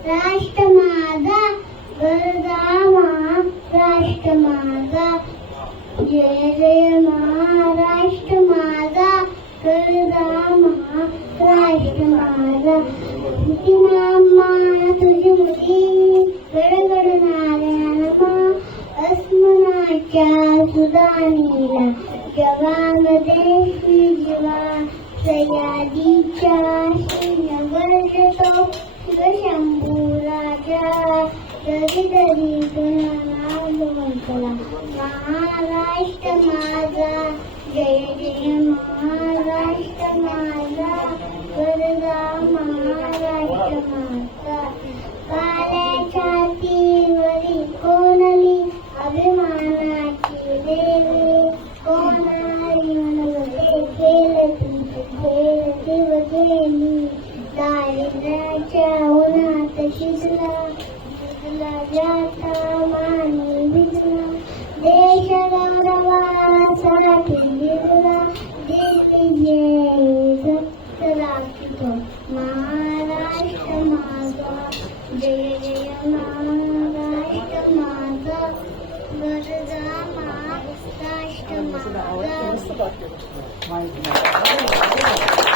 राष्ट्र माझा गरजा महाराष्ट्र माझा जय जय महाराष्ट्र माझा गरजा महाराष्ट्र माझा मान तुझी मुली गडगडणाऱ्या अस्मनाच्या सुदानीला जवान देशी जीवा सह्याद्रीच्या श्रीनगर शिवशंभू राजा कधीतरी तुला बोलला महाराष्ट्र माझा जय जय महाराष्ट्र माझा गरजा महाराष्ट्र माझा काल्याच्या तीवरी कोणली अभिमानाची देवी कोणारी मनवते खेळती वगेली दारिद्र्याच्या उन्हात शिजला जाता मानी भिजला देश गौरवासाठी भिजला देश राखतो महाराष्ट्र माझा जय जय महाराष्ट्र माझा गरजा महाराष्ट्र माझा